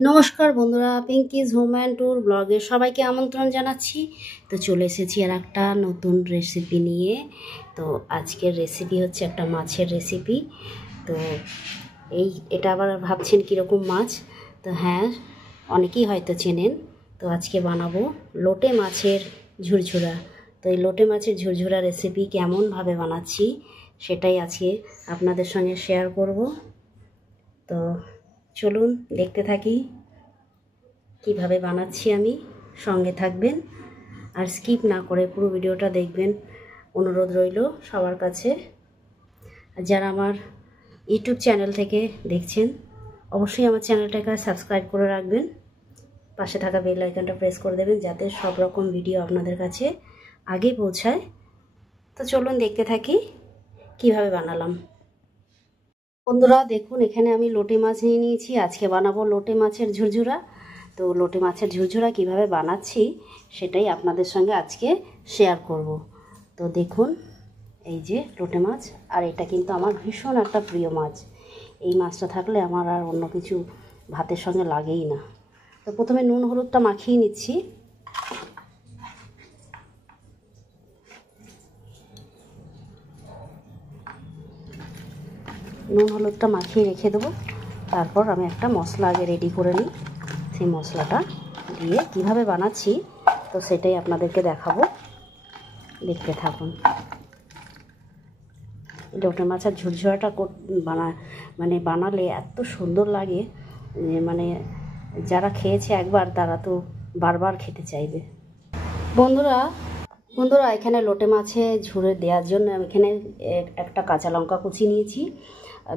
নমস্কার বন্ধুরা, পিঙ্কিজ home and tour ব্লগে সবাইকে আমন্ত্রণ জানাচ্ছি। তো চলে এসেছি আর একটা নতুন রেসিপি নিয়ে। তো আজকের রেসিপি হচ্ছে একটা মাছের রেসিপি। তো এটা আবার ভাবছেন কীরকম মাছ। তো হ্যাঁ, অনেকেই হয়তো চেনেন। তো আজকে বানাবো লোটে মাছের ঝুরঝুরা। তো এই লোটে মাছের ঝুরঝুরা রেসিপি কেমনভাবে বানাচ্ছি সেটাই আজকে আপনাদের সঙ্গে শেয়ার করব। তো চলুন দেখতে থাকি কিভাবে বানাচ্ছি আমি। সঙ্গে থাকবেন আর স্কিপ না করে পুরো ভিডিওটা দেখবেন, অনুরোধ রইল সবার কাছে। যারা আমার ইউটিউব চ্যানেল থেকে দেখছেন অবশ্যই আমার চ্যানেলটাকে সাবস্ক্রাইব করে রাখবেন, পাশে থাকা বেল আইকনটা প্রেস করে দেবেন যাতে সব রকম ভিডিও আপনাদের কাছে আগে পৌঁছায়। তো চলুন দেখতে থাকি কিভাবে বানালাম। বন্ধুরা দেখুন, এখানে আমি লোটে মাছ নিয়ে নিয়েছি। আজকে বানাবো লোটে মাছের ঝুরঝুরা। তো লোটে মাছের ঝুরঝুরা কিভাবে বানাচ্ছি সেটাই আপনাদের সঙ্গে আজকে শেয়ার করব। তো দেখুন, এই যে লোটে মাছ, আর এটা কিন্তু আমার ভীষণ একটা প্রিয় মাছ। এই মাছটা থাকলে আমার আর অন্য কিছু ভাতের সঙ্গে লাগেই না। তো প্রথমে নুন হলুদটা মাখিয়ে নিচ্ছি। নুন হলুদটা মাখিয়ে রেখে দেবো। তারপর আমি একটা মশলা আগে রেডি করে নিই। সেই মশলাটা দিয়ে কিভাবে বানাচ্ছি তো সেটাই আপনাদেরকে দেখাবো, দেখতে থাকুন। লোটে মাছের ঝুরঝুরাটা বানালে এত সুন্দর লাগে, মানে যারা খেয়েছে একবার তারা তো বারবার খেতে চাইবে। বন্ধুরা এখানে লোটে মাছে ঝুরে দেওয়ার জন্য আমি এখানে একটা কাঁচা লঙ্কা কুচি নিয়েছি।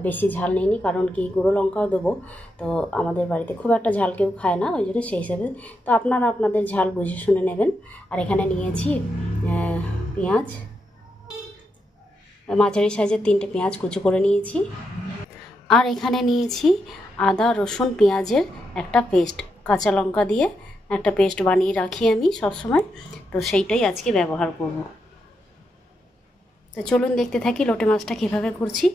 বেশি ঝাল নিইনি, কারণ কি গুঁড়ো লঙ্কাও দেবো। তো আমাদের বাড়িতে খুব একটা ঝাল কেউ খায় না, ওই জন্য সেই হিসেবে তো আপনারা আপনাদের ঝাল বুঝে শুনে নেবেন। আর এখানে নিয়েছি পেঁয়াজ, মাঝারি সাইজের 3টে পেঁয়াজ কুচো করে নিয়েছি। আর এখানে নিয়েছি আদা রসুন পেঁয়াজের একটা পেস্ট, কাঁচা লঙ্কা দিয়ে একটা পেস্ট বানিয়ে রাখি আমি সবসময়। তো সেইটাই আজকে ব্যবহার করব। তো চলুন দেখতে থাকি লোটে মাছটা কীভাবে করছি।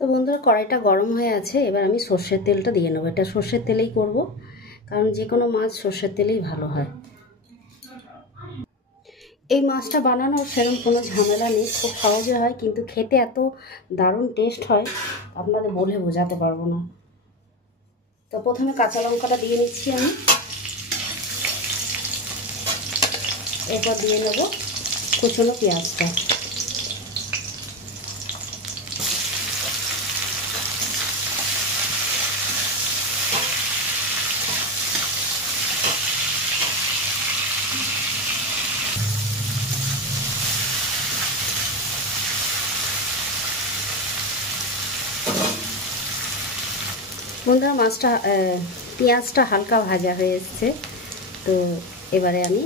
তো বন্ধুরা, কড়াইটা গরম হয়ে আছে, এবার আমি সর্ষের তেলটা দিয়ে নেবো। এটা সর্ষের তেলেই করব, কারণ যে কোনো মাছ সর্ষের তেলেই ভালো হয়। এই মাছটা বানানোর সেরকম কোনো ঝামেলা নেই, খুব সহজে হয়, কিন্তু খেতে এত দারুণ টেস্ট হয় আপনাদের বলে বোঝাতে পারবো না। তো প্রথমে কাঁচা লঙ্কাটা দিয়ে নিচ্ছি আমি, এরপর দিয়ে নেব কুচনো পেঁয়াজটা। বন্ধুরা, পেঁয়াজটা হালকা ভাজা হয়ে এসছে। তো এবারে আমি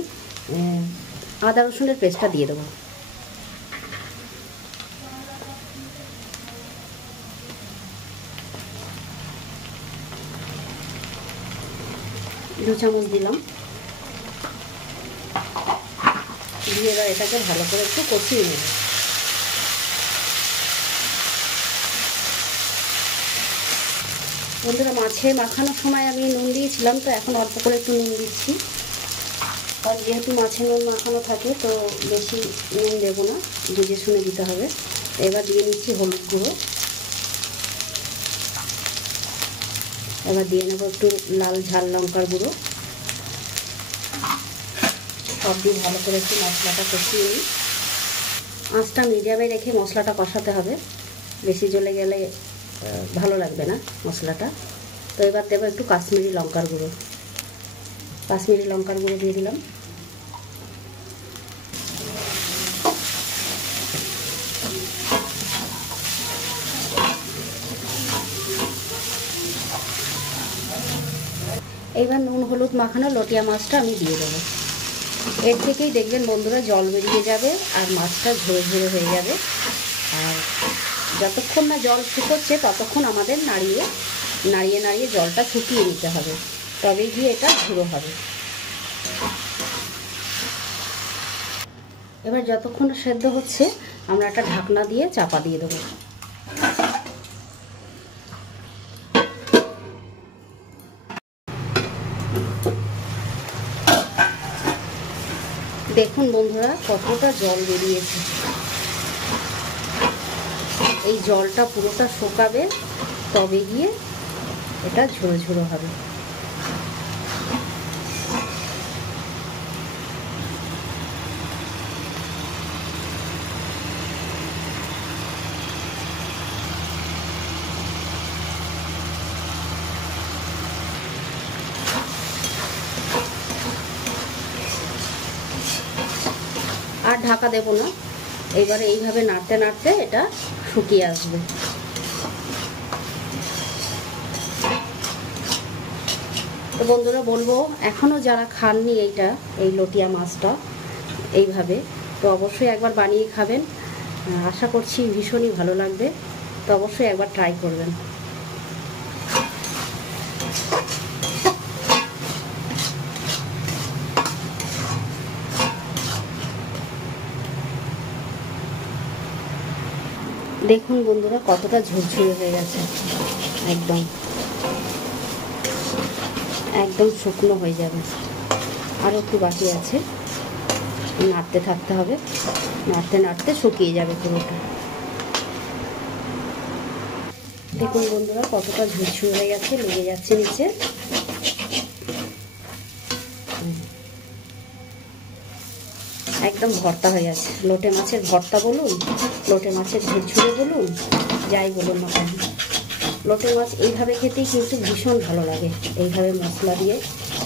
আদা রসুনের পেস্টটা দিয়ে দেবো। 2 চামচ দিলাম। দিয়ে এবার এটাকে ভালো করে একটু কষিয়ে নেব। বন্ধুরা, মাছে মাখানোর সময় আমি নুন দিয়েছিলাম, তো এখন অল্প করে একটু নুন দিচ্ছি, কারণ যেহেতু মাছে নুন মাখানো থাকে তো বেশি নুন দেবো না, বুঝে শুনে দিতে হবে। এবার দিয়ে নিচ্ছি হলুদ গুঁড়ো। এবার দিয়ে নেবো একটু লাল ঝাল লঙ্কার গুঁড়ো। সব দিয়ে ভালো করে একটু মশলাটা কষিয়ে নিই। আঁচটা মিডিয়ামে রেখে মশলাটা কষাতে হবে, বেশি জ্বলে গেলে ভালো লাগবে না মশলাটা। তো এবার দেবো একটু কাশ্মীরি লঙ্কার গুঁড়ো। কাশ্মীরি লঙ্কার গুঁড়ো দিয়ে দিলাম। এইবার নুন হলুদ মাখানো লটিয়া মাছটা আমি দিয়ে দেবো। এর থেকেই দেখবেন বন্ধুরা জল বেরিয়ে যাবে আর মাছটা ঝরে ঝরে হয়ে যাবে। আর যতক্ষণ না জল শুকোচ্ছে ততক্ষণ আমাদের নাড়িয়ে নাড়িয়ে জলটা শুকিয়ে নিতে হবে, তবে গিয়ে এটা ঝুড়ো হবে। এবার যতক্ষণ সেদ্ধ হচ্ছে আমরা একটা ঢাকনা দিয়ে চাপা দিয়ে দেবো। দেখুন বন্ধুরা কতটা জল বেরিয়েছে। এই জলটা পুরোটা শুকাবে, তবে গিয়ে এটা ঝুরো ঝুরো হবে। আর ঢাকা দেব না, এবারে এইভাবে নাড়তে নাড়তে এটা শুকিয়ে আসবে। তো বন্ধুরা বলবো, এখনও যারা খাননি এই লটিয়া মাছটা এইভাবে, তো অবশ্যই একবার বানিয়ে খাবেন। আশা করছি ভীষণই ভালো লাগবে, তো অবশ্যই একবার ট্রাই করবেন। দেখুন বন্ধুরা কতটা ঝুরঝুরে হয়ে গেছে, একদম একদম শুকনো হয়ে যাবে। আর একটু বাকি আছে, নাড়তে থাকতে হবে, নাড়তে নাড়তে শুকিয়ে যাবে পুরোটা। দেখুন বন্ধুরা কতটা ঝুরঝুরে হয়ে গেছে, লেগে যাচ্ছে নিচে। একদম ভর্তা হয়ে যাচ্ছে, লোটে মাছের ভর্তা বলুন, লোটে মাছের ঝুরঝুরে বলুন, যাই বলুন না কেন, লোটে মাছ এইভাবে খেতেই কিন্তু ভীষণ ভালো লাগে। এইভাবে মশলা দিয়ে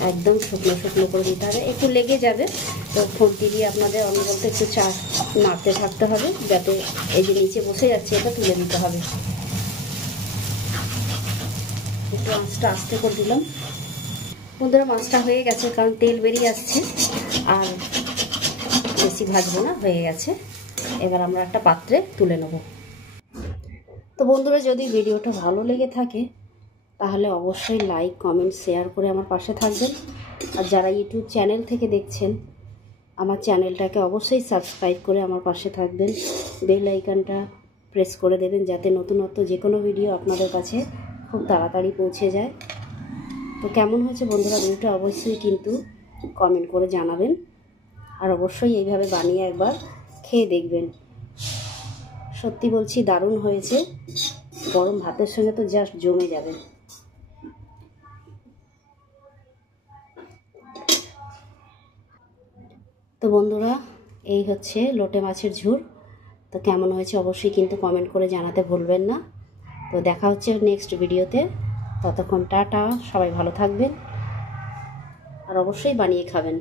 একদম শুকনো শুকনো করে দিতে হবে, একটু লেগে যাবে, তো খুন্তি দিয়ে আপনাদের অনবরত একটু নাড়তে থাকতে হবে, যাতে এই যে নিচে বসে যাচ্ছে এটা তুলে দিতে হবে। একটু আঁচটা আস্তে করে দিলাম। বন্ধুরা মাছটা হয়ে গেছে, কারণ তেল বেরিয়ে আসছে, আর বেশি ভাজবো না, হয়ে গেছে। এবার আমরা একটা পাত্রে তুলে নেব। তো বন্ধুরা যদি ভিডিওটা ভালো লেগে থাকে তাহলে অবশ্যই লাইক কমেন্ট শেয়ার করে আমার পাশে থাকবেন। আর যারা ইউটিউব চ্যানেল থেকে দেখছেন, আমার চ্যানেলটাকে অবশ্যই সাবস্ক্রাইব করে আমার পাশে থাকবেন, বেল আইকনটা প্রেস করে দেবেন, যাতে নতুনত্ব যে কোনো ভিডিও আপনাদের কাছে খুব তাড়াতাড়ি পৌঁছে যায়। তো কেমন হয়েছে বন্ধুরা ভিডিওটা অবশ্যই কিন্তু কমেন্ট করে জানাবেন, আর অবশ্যই এইভাবে বানিয়ে একবার খেয়ে দেখবেন। সত্যি বলছি দারুণ হয়েছে, গরম ভাতের সঙ্গে তো জাস্ট জমে যাবে। তো বন্ধুরা এই হচ্ছে লোটে মাছের ঝুর। তো কেমন হয়েছে অবশ্যই কিন্তু কমেন্ট করে জানাতে ভুলবেন না। তো দেখা হচ্ছে নেক্সট ভিডিওতে, ততক্ষণ টাটা, সবাই ভালো থাকবেন আর অবশ্যই বানিয়ে খাবেন।